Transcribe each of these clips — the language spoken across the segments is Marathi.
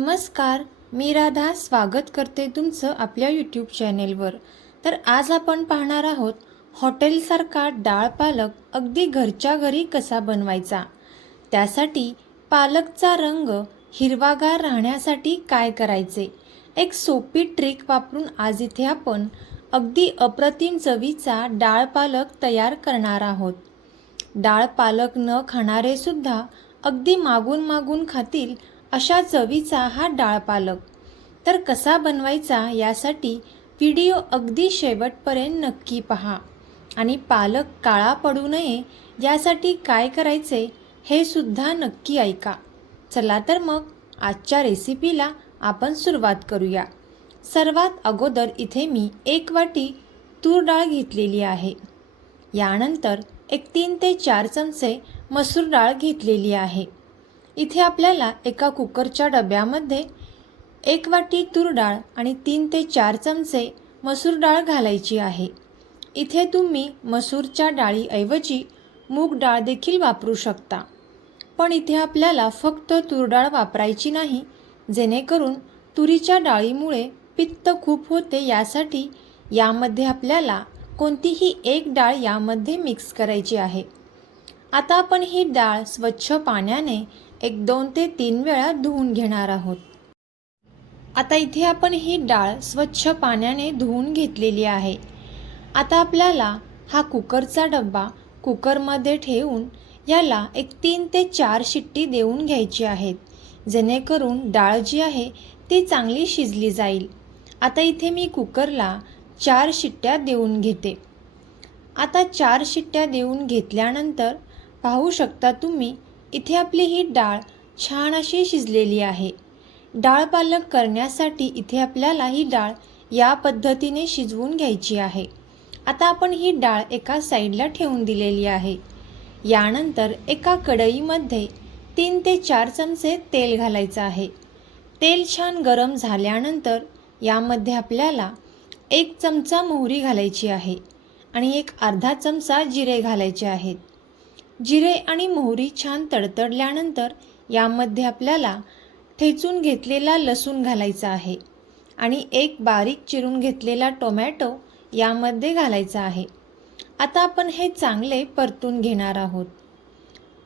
नमस्कार मी राधा स्वागत करते तुमचं आपल्या यूट्यूब चॅनेलवर तर आज आपण पाहणार आहोत हॉटेलसारखा डाळ पालक अगदी घरच्या घरी कसा बनवायचा? त्यासाठी पालकचा रंग हिरवागार राहण्यासाठी काय करायचे? एक सोपी ट्रिक वापरून आज इथे आपण अगदी अप्रतिम चवीचा डाळ पालक तयार करणार आहोत. डाळ पालक न खाणारेसुद्धा अगदी मागून मागून खातील अशा चवीचा हा डाळ पालक. तर कसा बनवायचा यासाठी व्हिडिओ अगदी शेवटपर्यंत नक्की पहा. आणि पालक काळा पडू नये यासाठी काय करायचे हे सुद्धा नक्की ऐका. चला तर मग आजच्या रेसिपीला आपण सुरुवात करूया. सर्वात अगोदर इथे मी एक वाटी तूर डाळ घेतलेली आहे. यानंतर एक तीन ते चार चमचे मसूर डाळ घेतलेली आहे. इथे आपल्याला एका कुकरच्या डब्यामध्ये एक वाटी तूर डाळ आणि तीन ते चार चमचे मसूर डाळ घालायची आहे. इथे तुम्ही मसूरच्या डाळीऐवजी मूग डाळ देखील वापरू शकता. पण इथे आपल्याला फक्त तूर डाळ वापरायची नाही जेणेकरून तुरीच्या डाळीमुळे पित्त खूप होते यासाठी यामध्ये आपल्याला कोणतीही एक डाळ यामध्ये मिक्स करायची आहे. आता आपण ही डाळ स्वच्छ पाण्याने एक दोन ते तीन वेळा धुवून घेणार आहोत. आता इथे आपण ही डाळ स्वच्छ पाण्याने धुवून घेतलेली आहे. आता आपल्याला हा कुकरचा डब्बा कुकरमध्ये ठेवून याला एक तीन ते चार शिट्टी देऊन घ्यायची आहेत. जेणेकरून डाळ जी आहे ती चांगली शिजली जाईल. आता इथे मी कुकरला चार शिट्ट्या देऊन घेते. आता चार शिट्ट्या देऊन घेतल्यानंतर पाहू शकता तुम्ही इथे आपली ही डाळ छान अशी शिजलेली आहे. डाळ पालक करण्यासाठी इथे आपल्याला ही डाळ या पद्धतीने शिजवून घ्यायची आहे. आता आपण ही डाळ एका साईडला ठेवून दिलेली आहे. यानंतर एका कढईमध्ये तीन ते चार चमचे तेल घालायचं आहे. तेल छान गरम झाल्यानंतर यामध्ये आपल्याला एक चमचा मोहरी घालायची आहे आणि एक अर्धा चमचा जिरे घालायचे आहेत. जिरे आणि मोहरी छान तडतडल्यानंतर यामध्ये आपल्याला ठेचून घेतलेला लसूण घालायचा आहे आणि एक बारीक चिरून घेतलेला टोमॅटो यामध्ये घालायचा आहे. आता आपण हे चांगले परतून घेणार आहोत.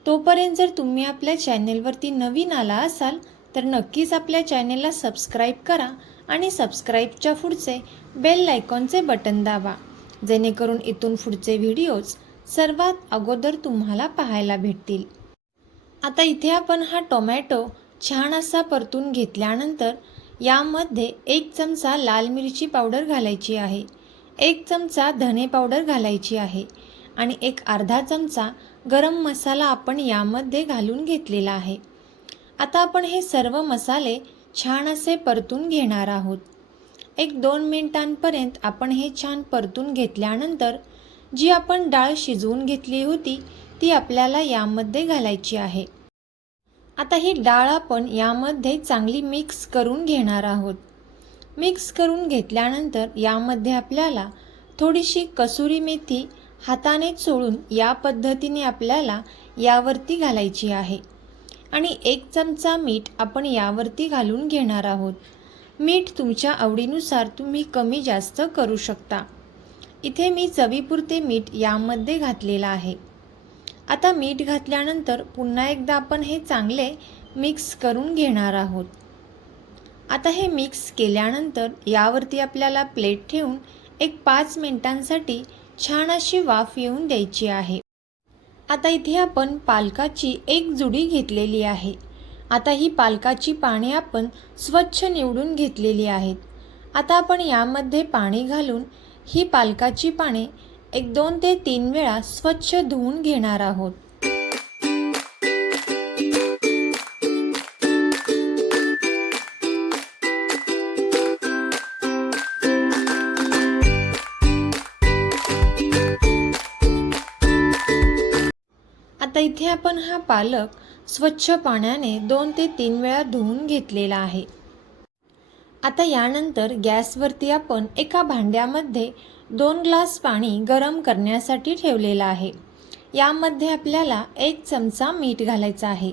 तोपर्यंत जर तुम्ही आपल्या चॅनेलवरती नवीन आला असाल तर नक्कीच आपल्या चॅनेलला सबस्क्राईब करा आणि सबस्क्राईबच्या पुढचे बेल आयकॉनचे बटन दाबा जेणेकरून इथून पुढचे व्हिडिओज सर्वात अगोदर तुम्हाला पाहायला भेटतील. आता इथे आपण हा टोमॅटो छान असा परतून घेतल्यानंतर यामध्ये एक चमचा लाल मिरची पावडर घालायची आहे एक चमचा धने पावडर घालायची आहे आणि एक अर्धा चमचा गरम मसाला आपण यामध्ये घालून घेतलेला आहे. आता आपण हे सर्व मसाले छान असे परतून घेणार आहोत. एक दोन मिनिटांपर्यंत आपण हे छान परतून घेतल्यानंतर जी आपण डाळ शिजवून घेतली होती ती आपल्याला यामध्ये घालायची आहे. आता ही डाळ आपण यामध्ये चांगली मिक्स करून घेणार आहोत. मिक्स करून घेतल्यानंतर यामध्ये आपल्याला थोडीशी कसुरी मेथी हाताने चोळून या पद्धतीने आपल्याला यावरती घालायची आहे. आणि एक चमचा मीठ आपण यावरती घालून घेणार आहोत. मीठ तुमच्या आवडीनुसार तुम्ही कमी जास्त करू शकता. इथे मी चवीपुरते मीठ यामध्ये घातलेलं आहे. आता मीठ घातल्यानंतर पुन्हा एकदा आपण हे चांगले मिक्स करून घेणार आहोत. आता हे मिक्स केल्यानंतर यावरती आपल्याला प्लेट ठेवून एक पाच मिनिटांसाठी छान अशी वाफ येऊन द्यायची आहे. आता इथे आपण पालकाची एक जुडी घेतलेली आहे. आता ही पालकाची पाने आपण स्वच्छ निवडून घेतलेली आहेत. आता आपण यामध्ये पाणी घालून ही पालकाची पाने एक दोन ते तीन वेळा स्वच्छ धुवून घेणार आहोत. आता इथे आपण हा पालक स्वच्छ पाण्याने दोन ते तीन वेळा धुवून घेतलेला आहे. आता यानंतर गॅसवरती आपण एका भांड्यामध्ये दोन ग्लास पाणी गरम करण्यासाठी ठेवलेलं आहे. यामध्ये आपल्याला एक चमचा मीठ घालायचा आहे.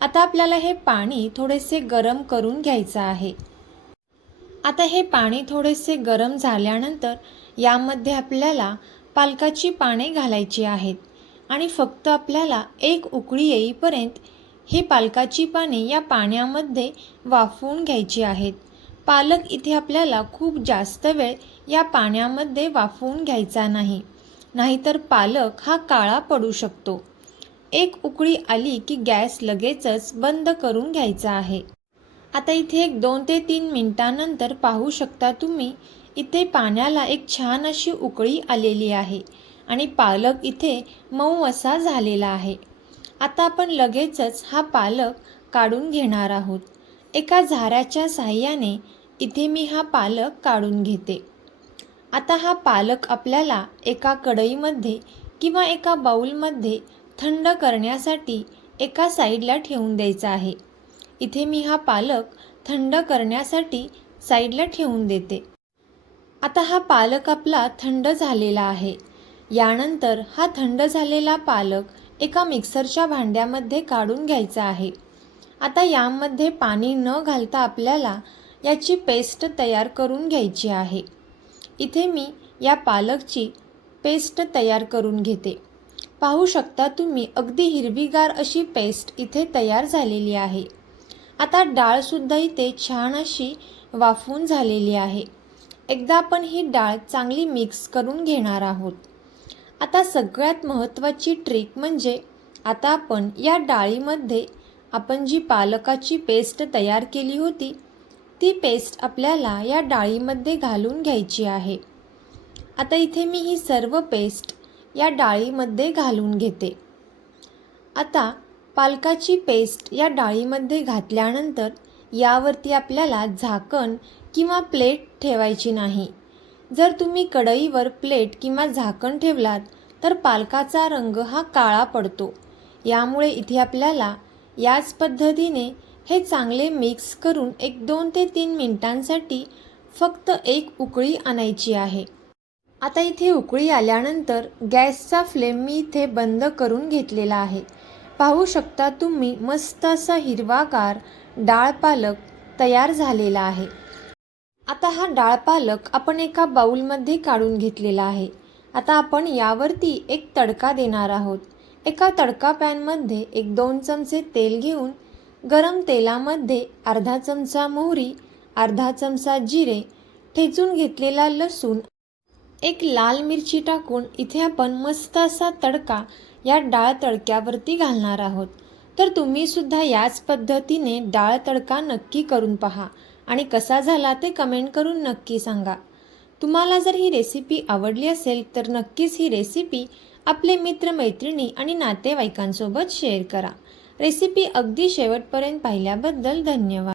आता आपल्याला हे पाणी थोडेसे गरम करून घ्यायचं आहे. आता हे पाणी थोडेसे गरम झाल्यानंतर यामध्ये आपल्याला पालकाची पाने घालायची आहेत आणि फक्त आपल्याला एक उकळी येईपर्यंत ही पालकाची पाने या पाण्यामध्ये वाफवून घ्यायची आहेत. पालक इथे आपल्याला खूप जास्त वेळ या पाण्यामध्ये वाफवून घ्यायचा नाही. नाहीतर पालक हा काळा पडू शकतो. एक उकळी आली की गॅस लगेचच बंद करून घ्यायचा आहे. आता इथे एक दोन ते तीन मिनटानंतर पाहू शकता तुम्ही इथे पाण्याला एक छान अशी उकळी आलेली आहे आणि पालक इथे मऊ असा झालेला आहे. आता आपण लगेचच हा पालक काढून घेणार आहोत. एका झाऱ्याच्या साह्याने इथे मी हा पालक काढून घेते. आता हा पालक आपल्याला एका कढईमध्ये किंवा एका बाऊलमध्ये थंड करण्यासाठी एका साईडला ठेवून द्यायचा आहे. इथे मी हा पालक थंड करण्यासाठी साईडला ठेवून देते. आता हा पालक आपला थंड झालेला आहे. यानंतर हा थंड झालेला पालक एका मिक्सरच्या भांड्यामध्ये काढून घ्यायचा आहे. आता यामध्ये पाणी न घालता आपल्याला याची पेस्ट तयार करून घ्यायची आहे. इथे मी या पालकची पेस्ट तयार करून घेते. पाहू शकता तुम्ही अगदी हिरवीगार अशी पेस्ट इथे तयार झालेली आहे. आता डाळसुद्धा इथे छान अशी वाफवून झालेली आहे. एकदा आपण ही डाळ चांगली मिक्स करून घेणार आहोत. आता सगळ्यात महत्त्वाची ट्रिक म्हणजे आता आपण या डाळीमध्ये आपण जी पालकाची पेस्ट तयार केली होती ती पेस्ट आपल्याला या डाळीमध्ये घालून घ्यायची आहे. आता इथे मी ही सर्व पेस्ट या डाळीमध्ये घालून घेते. आता पालकाची पेस्ट या डाळीमध्ये घातल्यानंतर यावरती आपल्याला झाकण किंवा प्लेट ठेवायची नाही. जर तुम्ही कढईवर प्लेट किंवा झाकण ठेवलात तर पालकाचा रंग हा काळा पडतो. यामुळे इथे आपल्याला याच पद्धतीने हे चांगले मिक्स करून एक दोन ते तीन मिनिटांसाठी फक्त एक उकळी आणायची आहे. आता इथे उकळी आल्यानंतर गॅसचा फ्लेम मी इथे बंद करून घेतलेला आहे. पाहू शकता तुम्ही मस्त असा हिरवागार डाळ पालक तयार झालेला आहे. आता हा डाळ पालक आपण एका बाऊलमध्ये काढून घेतलेला आहे. आता आपण यावरती एक तडका देणार आहोत. एका तडका पॅनमध्ये एक दोन चमचे तेल घेऊन गरम तेलामध्ये अर्धा चमचा मोहरी अर्धा चमचा जिरे ठेचून घेतलेला लसूण एक लाल मिरची टाकून इथे आपण मस्त असा तडका या डाळ तडक्यावरती घालणार आहोत. तर तुम्हीसुद्धा याच पद्धतीने डाळ तडका नक्की करून पहा आणि कसा झाला ते कमेंट करून नक्की सांगा. तुम्हाला जर ही रेसिपी आवडली असेल तर नक्कीच ही रेसिपी आपले मित्रमैत्रिणी आणि नातेवाईकांसोबत शेअर करा. रेसिपी अगदी शेवटपर्यंत पाहिल्याबद्दल धन्यवाद.